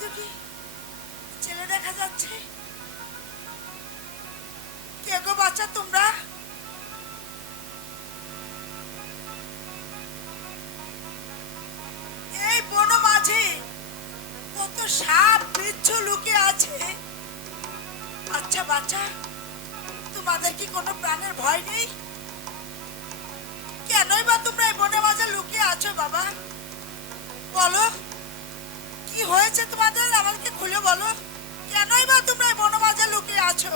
দুটি ছেলে দেখা যাচ্ছে। কে গো বাচ্চা তোমরা? এই বন মাঝে, কত সাপ বিচ্ছু লুকিয়ে আছে। আচ্ছা বাচ্চা, তোমাদের কি কোনো প্রাণের ভয় নেই? কেনই বা তোমরা এই বনের মাঝে লুকিয়ে আছো বাবা? বলো। কি হয়েছে তোমাদের? আমাকে খুলে বলো। কেনই বা তোমরা বনমাজে লুকিয়ে আছো?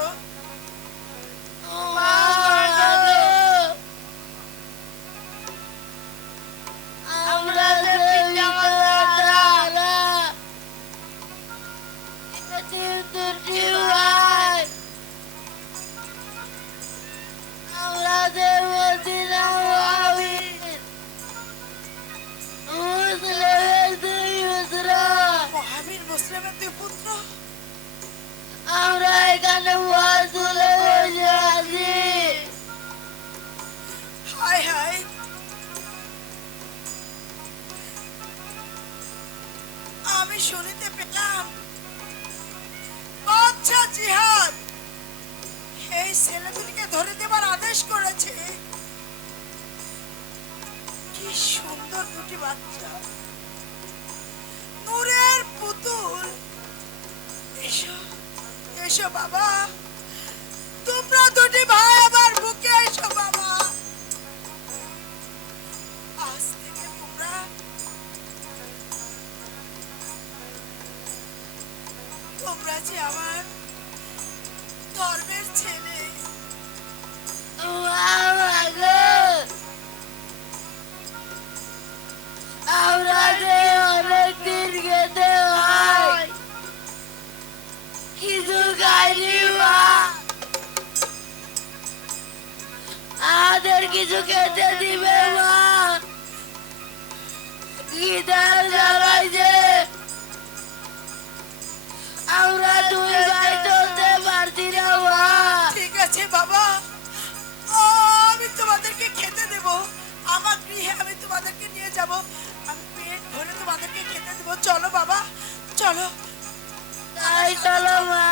আমরা আমি শুনিতে পেলাম। আচ্ছা জিহাদ। এই ছেলে দুটিকে ধরে দেবার আদেশ করেছে। কি সুন্দর দুটি বাচ্চা। নূরের পুতুল। এসো এসো বাবা। তোমরা দুটি ভাই। তোমরা যে আমার। ধর্মের ছেলে। যে কিছু আমাদের কিছু খেতে দিবে, মা। গিটার জ্বালাইছে আমরা বাবা। আমি তোমাদেরকে খেতে দেব। আমার গৃহে আমি তোমাদেরকে নিয়ে যাব। আমি পেট ভরে তোমাদেরকে খেতে দেব। চলো বাবা, চলো। তাই চলো মা।